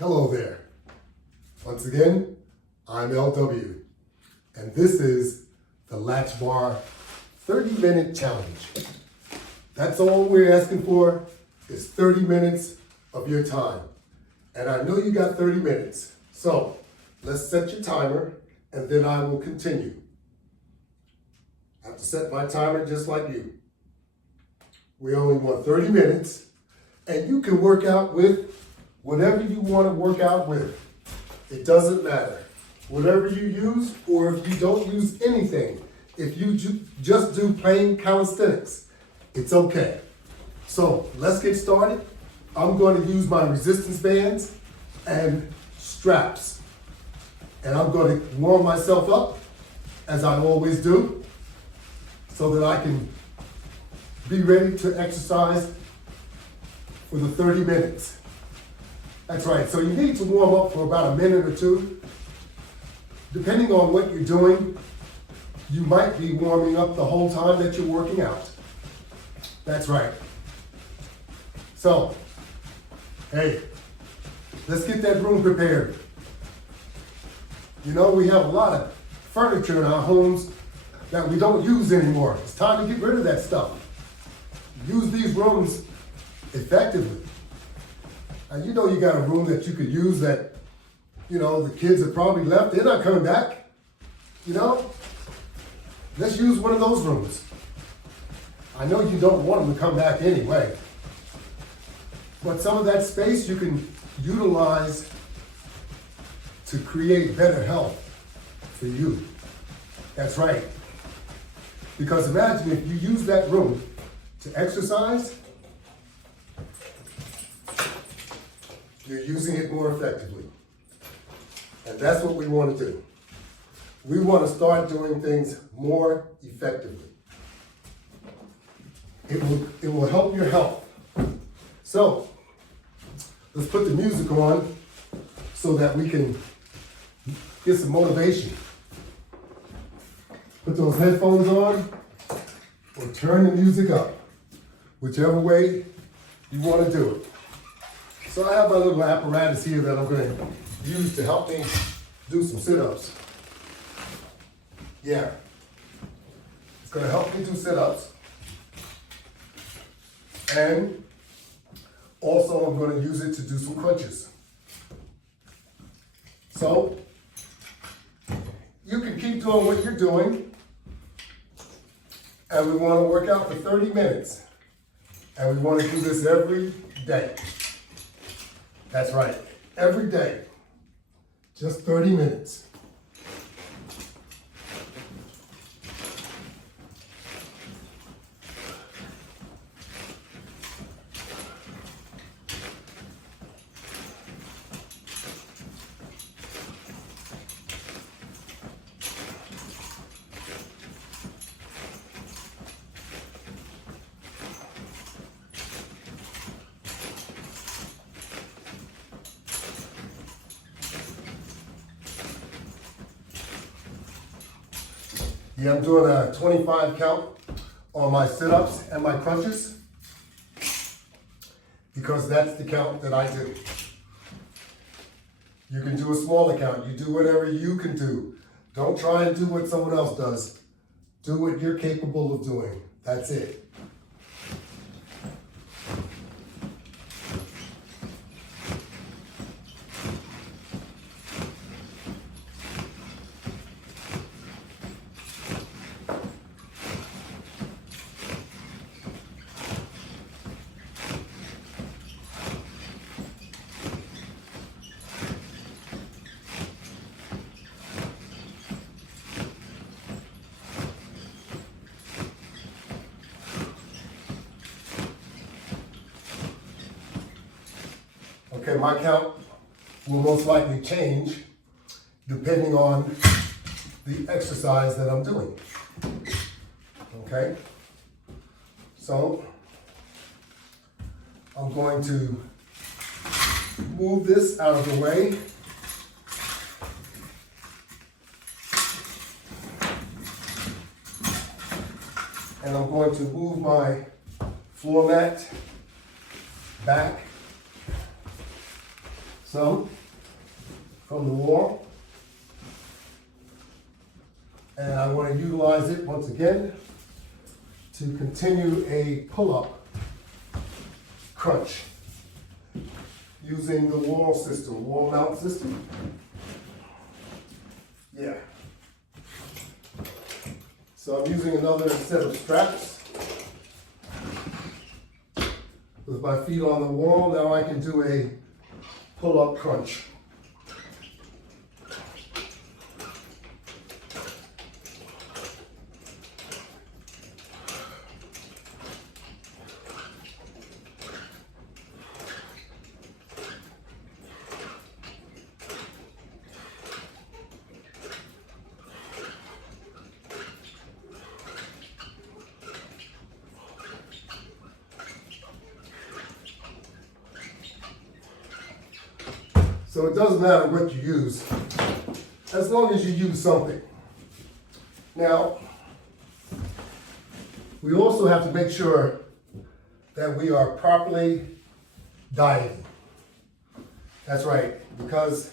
Hello there. Once again, I'm LW, and this is the Latchbar 30-minute challenge. That's all we're asking for is 30 minutes of your time. And I know you got 30 minutes, so let's set your timer and then I will continue. I have to set my timer just like you. We only want 30 minutes, and you can work out with whatever you want to work out with. It doesn't matter. Whatever you use, or if you don't use anything, if you just do plain calisthenics, it's okay. So let's get started. I'm going to use my resistance bands and straps. And I'm going to warm myself up, as I always do, so that I can be ready to exercise for the 30 minutes. That's right, so you need to warm up for about a minute or two. Depending on what you're doing, you might be warming up the whole time that you're working out. That's right. So, hey, let's get that room prepared. You know, we have a lot of furniture in our homes that we don't use anymore. It's time to get rid of that stuff. Use these rooms effectively. And you know you got a room that you could use that, you know, the kids have probably left. They're not coming back. You know, let's use one of those rooms. I know you don't want them to come back anyway. But some of that space you can utilize to create better health for you. That's right. Because imagine if you use that room to exercise, you're using it more effectively. And that's what we want to do. We want to start doing things more effectively. It will help your health. So, let's put the music on so that we can get some motivation. Put those headphones on or turn the music up, whichever way you want to do it. So I have my little apparatus here that I'm going to use to help me do some sit-ups. Yeah, it's going to help me do sit-ups. And also I'm going to use it to do some crunches. So you can keep doing what you're doing. And we want to work out for 30 minutes. And we want to do this every day. That's right, every day, just 30 minutes. Yeah, I'm doing a 25 count on my sit-ups and my crunches because that's the count that I do. You can do a smaller count. You do whatever you can do. Don't try and do what someone else does. Do what you're capable of doing. That's it. Okay, my count will most likely change depending on the exercise that I'm doing. Okay? So, I'm going to move this out of the way. And I'm going to move my floor mat back some from the wall. And I want to utilize it once again to continue a pull-up crunch using the wall system, wall mount system. Yeah. So I'm using another set of straps. With my feet on the wall, now I can do a pull-up crunch. So it doesn't matter what you use, as long as you use something. Now, we also have to make sure that we are properly dieting. That's right, because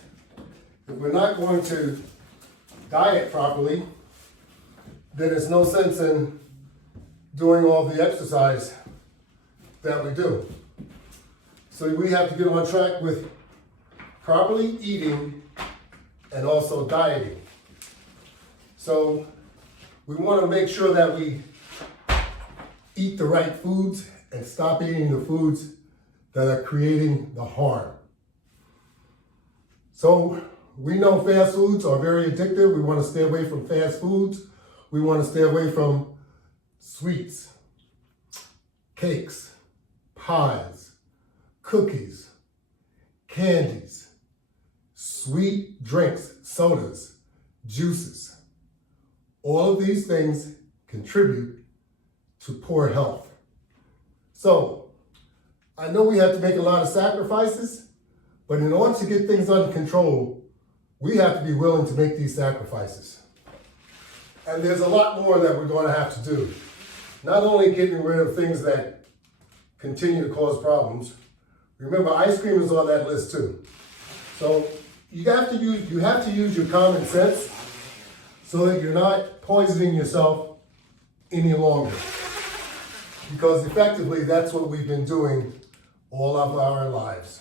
if we're not going to diet properly, then there's no sense in doing all the exercise that we do. So we have to get on track with properly eating and also dieting. So we want to make sure that we eat the right foods and stop eating the foods that are creating the harm. So we know fast foods are very addictive. We want to stay away from fast foods. We want to stay away from sweets, cakes, pies, cookies, candies, sweet drinks, sodas, juices. All of these things contribute to poor health. So, I know we have to make a lot of sacrifices, but in order to get things under control, we have to be willing to make these sacrifices. And there's a lot more that we're going to have to do. Not only getting rid of things that continue to cause problems. Remember, ice cream is on that list too. So you have to use your common sense so that you're not poisoning yourself any longer. Because effectively, that's what we've been doing all of our lives.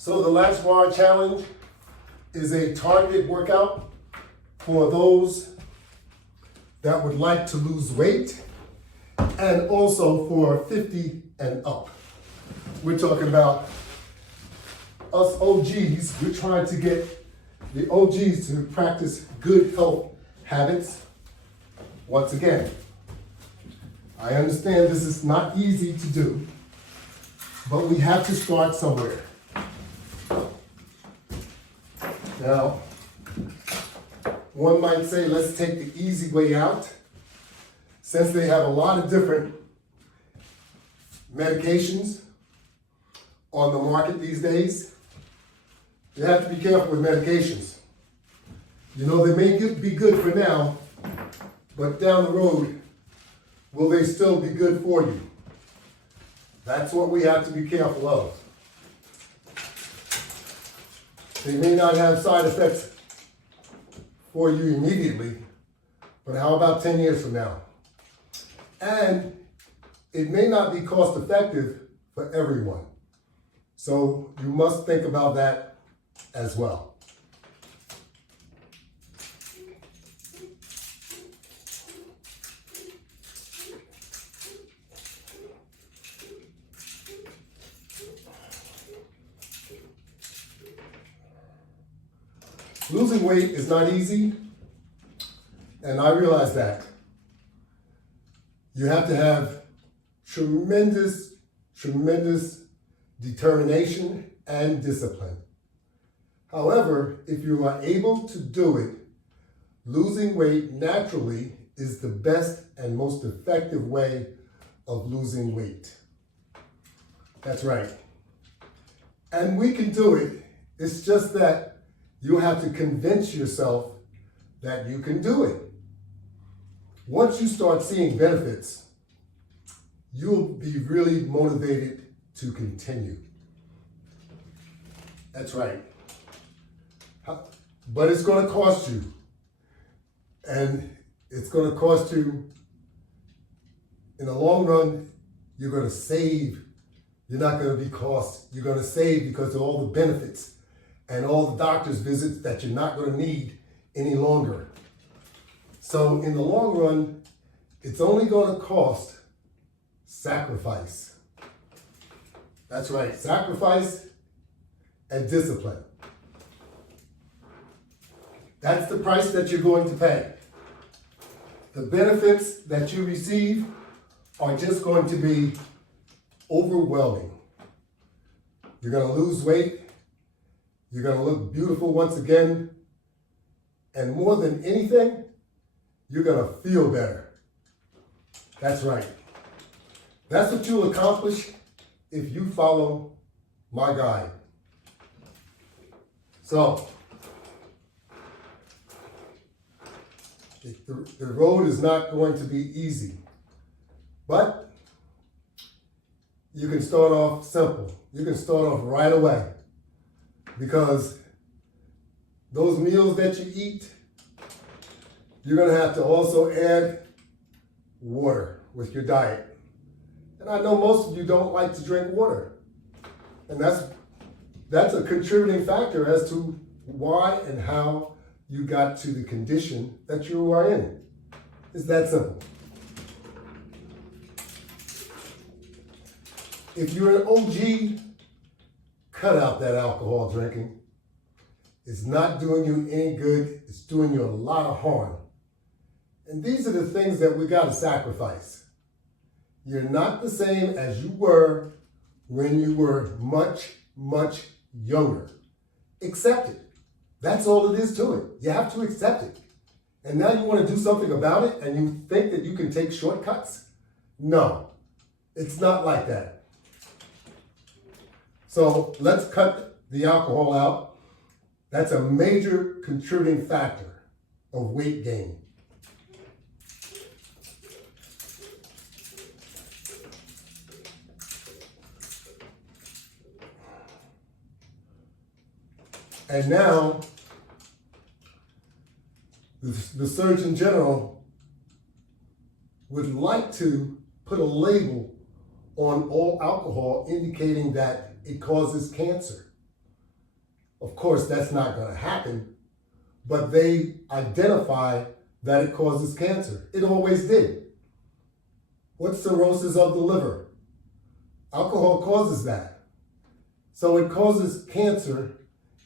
So the Latchbar challenge is a targeted workout for those that would like to lose weight and also for 50 and up. We're talking about us OGs. We're trying to get the OGs to practice good health habits. Once again, I understand this is not easy to do, but we have to start somewhere. Now, one might say, let's take the easy way out. Since they have a lot of different medications on the market these days, you have to be careful with medications. You know, they may be good for now, but down the road, will they still be good for you? That's what we have to be careful of. They may not have side effects for you immediately, but how about 10 years from now? And it may not be cost effective for everyone. So you must think about that as well. Losing weight is not easy, and I realize that. You have to have tremendous determination and discipline. However, if you are able to do it, losing weight naturally is the best and most effective way of losing weight. That's right. And we can do it. It's just that you have to convince yourself that you can do it. Once you start seeing benefits, you'll be really motivated to continue. That's right. But it's going to cost you. And it's going to cost you, in the long run, you're going to save. You're not going to be cost. You're going to save because of all the benefits and all the doctor's visits that you're not going to need any longer. So in the long run, it's only going to cost sacrifice. That's right, sacrifice and discipline. That's the price that you're going to pay. The benefits that you receive are just going to be overwhelming. You're going to lose weight. You're going to look beautiful once again. And more than anything, you're going to feel better. That's right. That's what you'll accomplish if you follow my guide. So, the road is not going to be easy, but you can start off simple. You can start off right away, because those meals that you eat, you're going to have to also add water with your diet. And I know most of you don't like to drink water, and that's a contributing factor as to why and how you got to the condition that you are in. It's that simple. If you're an OG, cut out that alcohol drinking. It's not doing you any good. It's doing you a lot of harm. And these are the things that we got to sacrifice. You're not the same as you were when you were much younger. Accept it. That's all it is to it. You have to accept it. And now you want to do something about it and you think that you can take shortcuts? No, it's not like that. So let's cut the alcohol out. That's a major contributing factor of weight gain. And now, the Surgeon General would like to put a label on all alcohol indicating that it causes cancer. Of course, that's not going to happen, but they identify that it causes cancer. It always did. What's cirrhosis of the liver? Alcohol causes that. So it causes cancer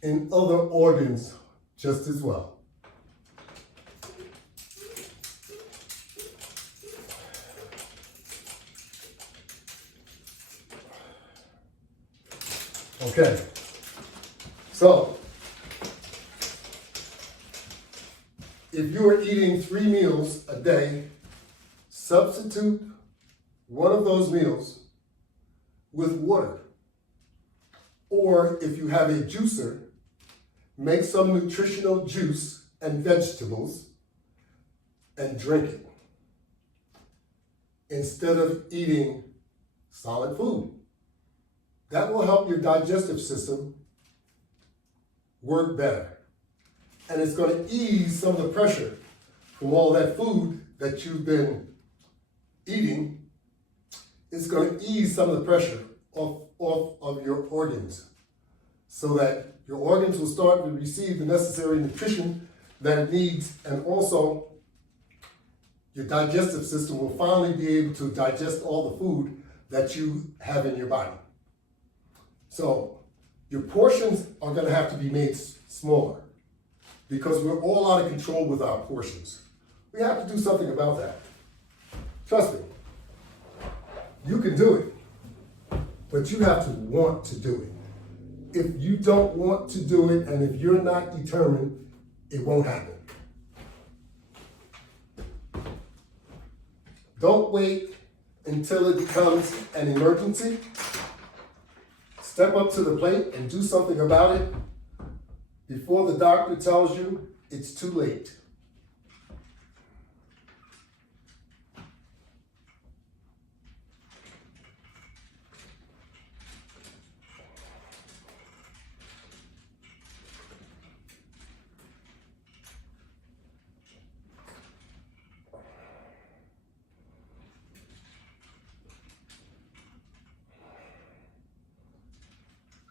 in other organs just as well. Okay, so if you are eating 3 meals a day, substitute one of those meals with water. Or if you have a juicer, make some nutritional juice and vegetables and drink it instead of eating solid food. That will help your digestive system work better. And it's going to ease some of the pressure from all that food that you've been eating. It's going to ease some of the pressure off of your organs so that your organs will start to receive the necessary nutrition that it needs, and also your digestive system will finally be able to digest all the food that you have in your body. So your portions are going to have to be made smaller. because we're all out of control with our portions. We have to do something about that. Trust me, you can do it, but you have to want to do it. If you don't want to do it, and if you're not determined, it won't happen. Don't wait until it becomes an emergency. Step up to the plate and do something about it before the doctor tells you it's too late.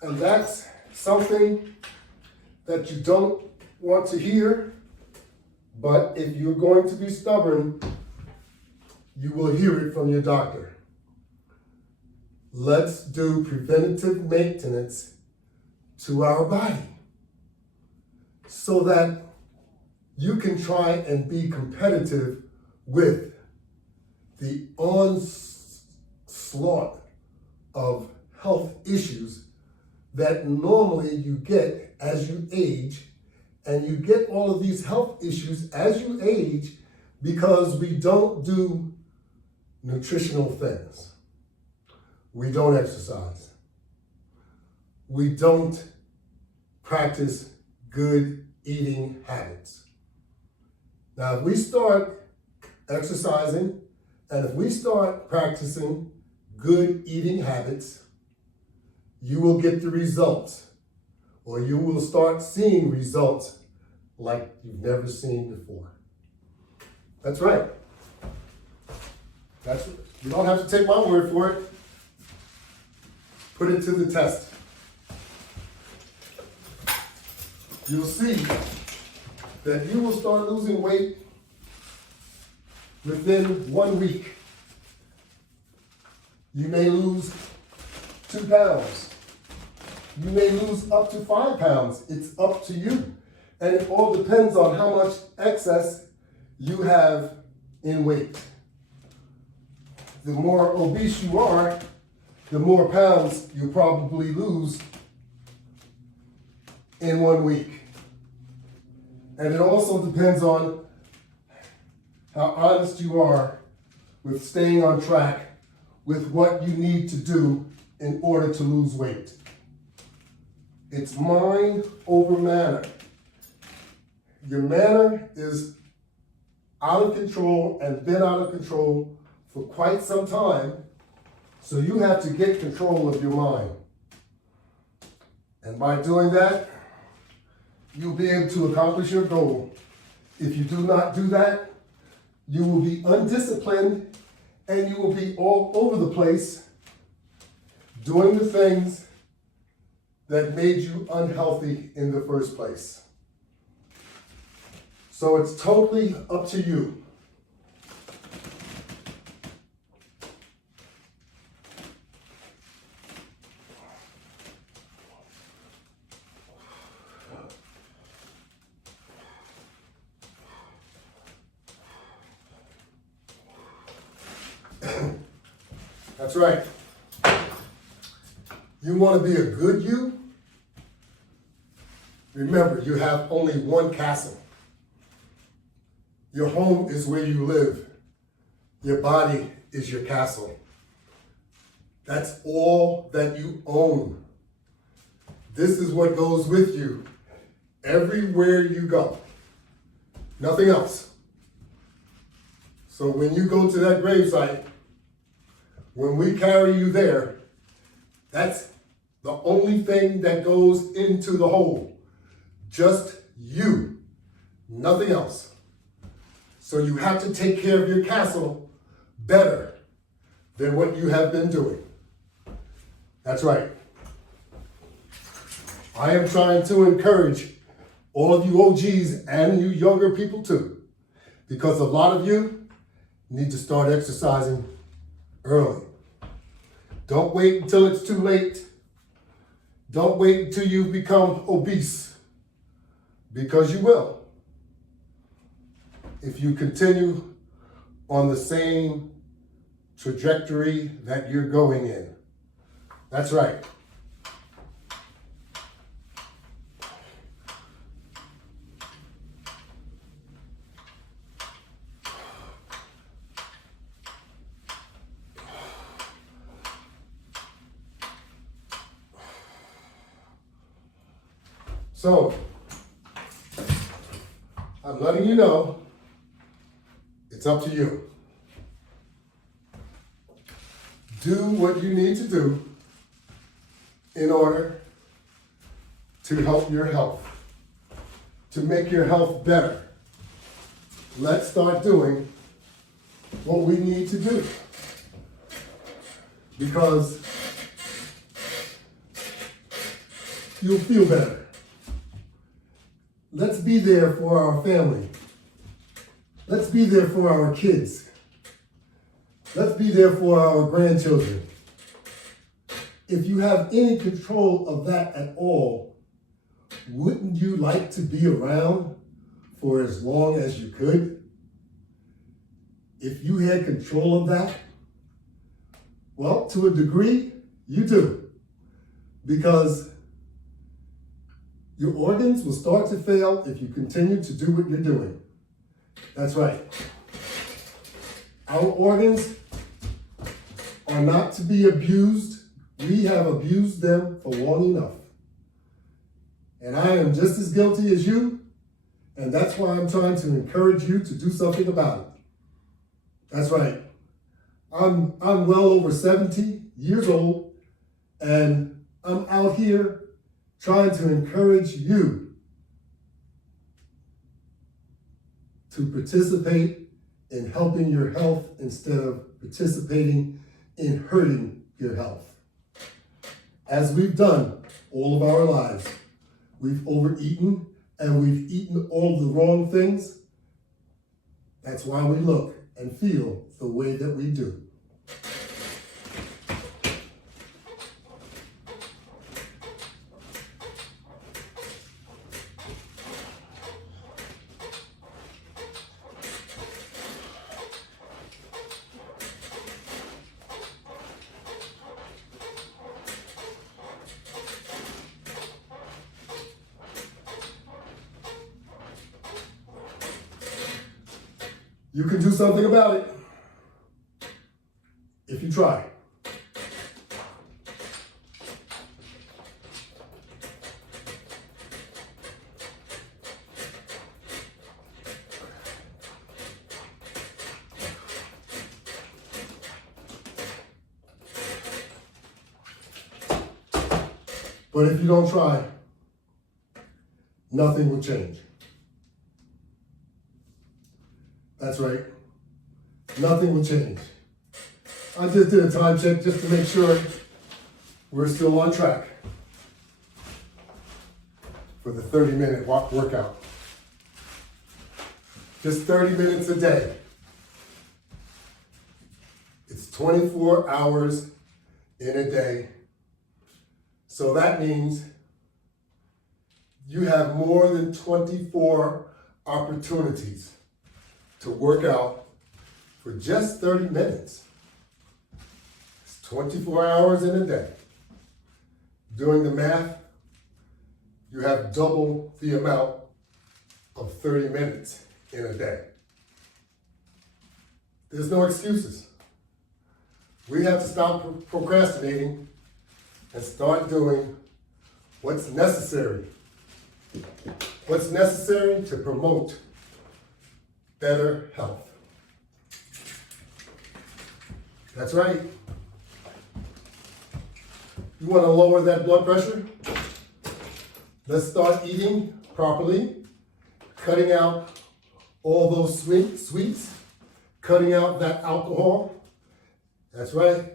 And that's something that you don't want to hear, but if you're going to be stubborn, you will hear it from your doctor. Let's do preventative maintenance to our body so that you can try and be competitive with the onslaught of health issues that normally you get as you age, and you get all of these health issues as you age because we don't do nutritional things. We don't exercise. We don't practice good eating habits. Now, if we start exercising and if we start practicing good eating habits, you will get the results, or you will start seeing results like you've never seen before. That's right. You don't have to take my word for it. Put it to the test. You'll see that you will start losing weight within 1 week. You may lose 2 pounds. You may lose up to 5 pounds. It's up to you. And it all depends on how much excess you have in weight. The more obese you are, the more pounds you probably lose in 1 week. And it also depends on how honest you are with staying on track with what you need to do in order to lose weight. It's mind over manner. Your manner is out of control and been out of control for quite some time, so you have to get control of your mind. And by doing that, you'll be able to accomplish your goal. If you do not do that, you will be undisciplined and you will be all over the place doing the things that made you unhealthy in the first place. So it's totally up to you. That's right. You want to be a good you? Remember, you have only one castle. Your home is where you live. Your body is your castle. That's all that you own. This is what goes with you everywhere you go. Nothing else. So when you go to that gravesite, when we carry you there, that's the only thing that goes into the hole. Just you, nothing else. So you have to take care of your castle better than what you have been doing. That's right. I am trying to encourage all of you OGs and you younger people too, because a lot of you need to start exercising early. Don't wait until it's too late. Don't wait until you become obese. Because you will. If you continue on the same trajectory that you're going in. That's right. So, I'm letting you know, it's up to you. Do what you need to do in order to help your health, to make your health better. Let's start doing what we need to do. Because you'll feel better. Let's be there for our family. Let's be there for our kids. Let's be there for our grandchildren. If you have any control of that at all, wouldn't you like to be around for as long as you could? If you had control of that, well, to a degree, you do. Because your organs will start to fail if you continue to do what you're doing. That's right. Our organs are not to be abused. We have abused them for long enough. And I am just as guilty as you, and that's why I'm trying to encourage you to do something about it. That's right. I'm well over 70 years old, and I'm out here trying to encourage you to participate in helping your health instead of participating in hurting your health. As we've done all of our lives, we've overeaten and we've eaten all the wrong things. That's why we look and feel the way that we do. You can do something about it if you try. But if you don't try, nothing will change. That's right. Nothing will change. I just did a time check just to make sure we're still on track for the 30-minute workout. Just 30 minutes a day. It's 24 hours in a day. So that means you have more than 24 opportunities to work out for just 30 minutes. It's 24 hours in a day. Doing the math, you have double the amount of 30 minutes in a day. There's no excuses. We have to stop procrastinating and start doing what's necessary. What's necessary to promote better health. That's right. You want to lower that blood pressure? Let's start eating properly, cutting out all those sweets, cutting out that alcohol. That's right.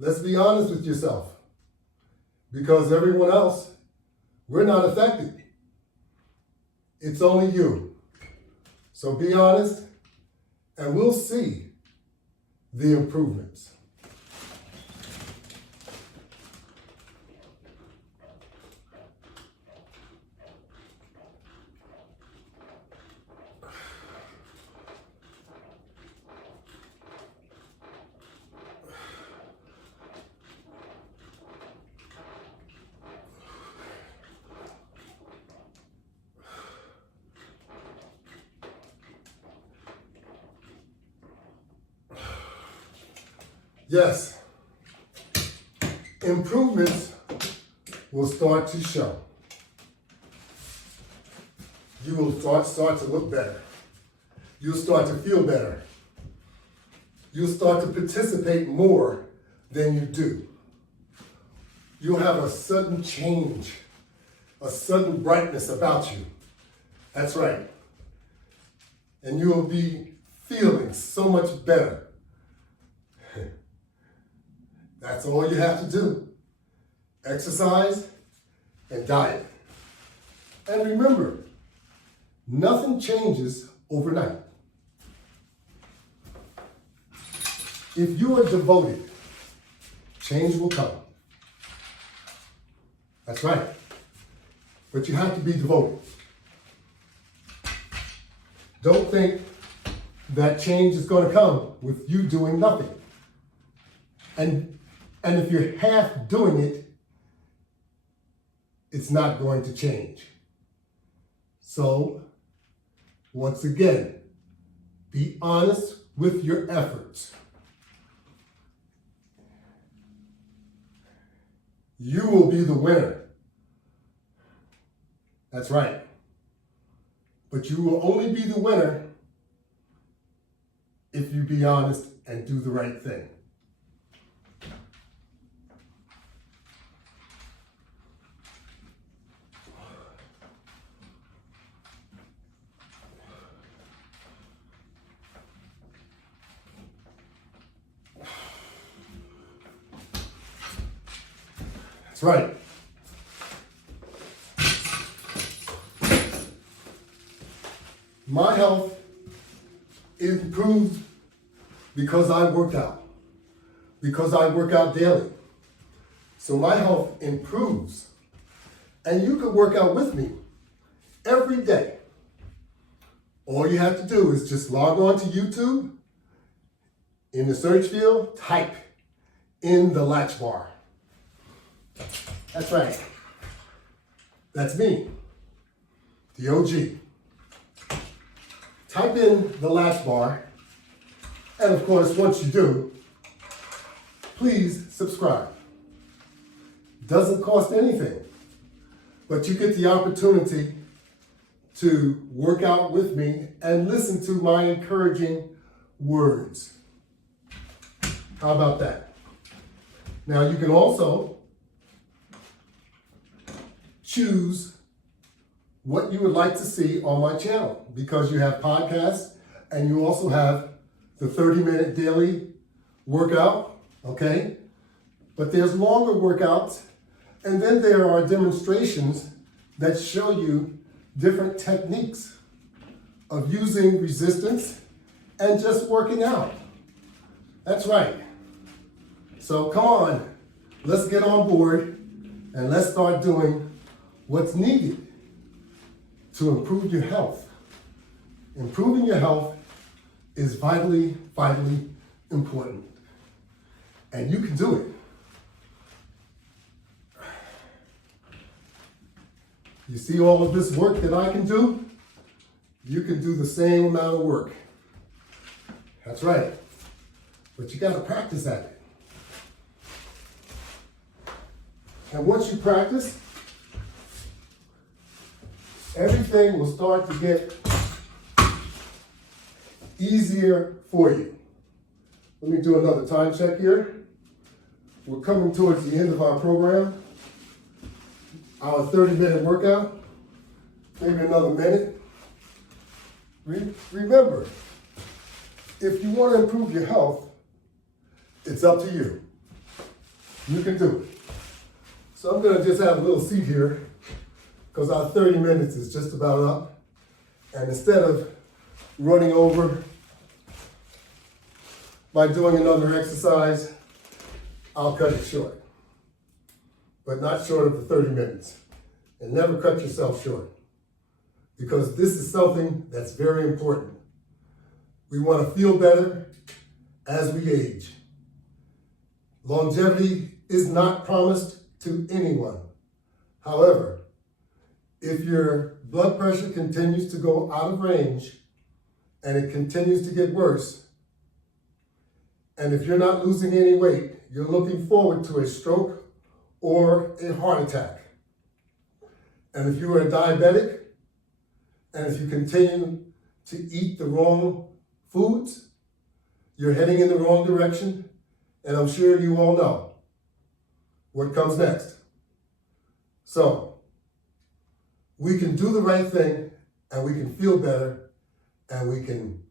Let's be honest with yourself. Because everyone else, we're not affected. It's only you. So be honest, and we'll see the improvements. Yes, improvements will start to show. You will start to look better. You'll start to feel better. You'll start to participate more than you do. You'll have a sudden change, a sudden brightness about you. That's right. And you'll be feeling so much better. That's all you have to do. Exercise and diet. And remember, nothing changes overnight. If you are devoted, change will come. That's right. But you have to be devoted. Don't think that change is going to come with you doing nothing. And if you're half doing it, it's not going to change. So, once again, be honest with your efforts. You will be the winner. That's right. But you will only be the winner if you be honest and do the right thing. That's right. My health improved because I worked out, because I work out daily. So my health improves. And you can work out with me every day. All you have to do is just log on to YouTube. In the search field, type in the Latchbar. That's right. That's me, the OG. Type in the Latchbar, and of course, once you do, please subscribe. Doesn't cost anything, but you get the opportunity to work out with me and listen to my encouraging words. How about that? Now you can also choose what you would like to see on my channel, because you have podcasts and you also have the 30-minute daily workout, okay? But there's longer workouts, and then there are demonstrations that show you different techniques of using resistance and just working out. That's right. So come on, let's get on board and let's start doing what's needed to improve your health. Improving your health is vitally, vitally important. And you can do it. You see all of this work that I can do? You can do the same amount of work. That's right. But you gotta practice at it. And once you practice, everything will start to get easier for you. Let me do another time check here. We're coming towards the end of our program. Our 30-minute workout, maybe another minute. Remember, if you want to improve your health, it's up to you. You can do it. So I'm going to just have a little seat here, because our 30 minutes is just about up. And instead of running over by doing another exercise, I'll cut it short. But not short of the 30 minutes. And never cut yourself short, because this is something that's very important. We want to feel better as we age. Longevity is not promised to anyone. However, if your blood pressure continues to go out of range and it continues to get worse, And if you're not losing any weight, you're looking forward to a stroke or a heart attack. And if you are a diabetic, and if you continue to eat the wrong foods, you're heading in the wrong direction, and I'm sure you all know what comes next. So, we can do the right thing, and we can feel better, and we can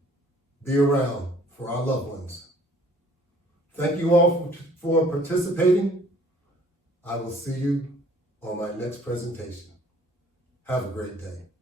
be around for our loved ones. Thank you all for participating. I will see you on my next presentation. Have a great day.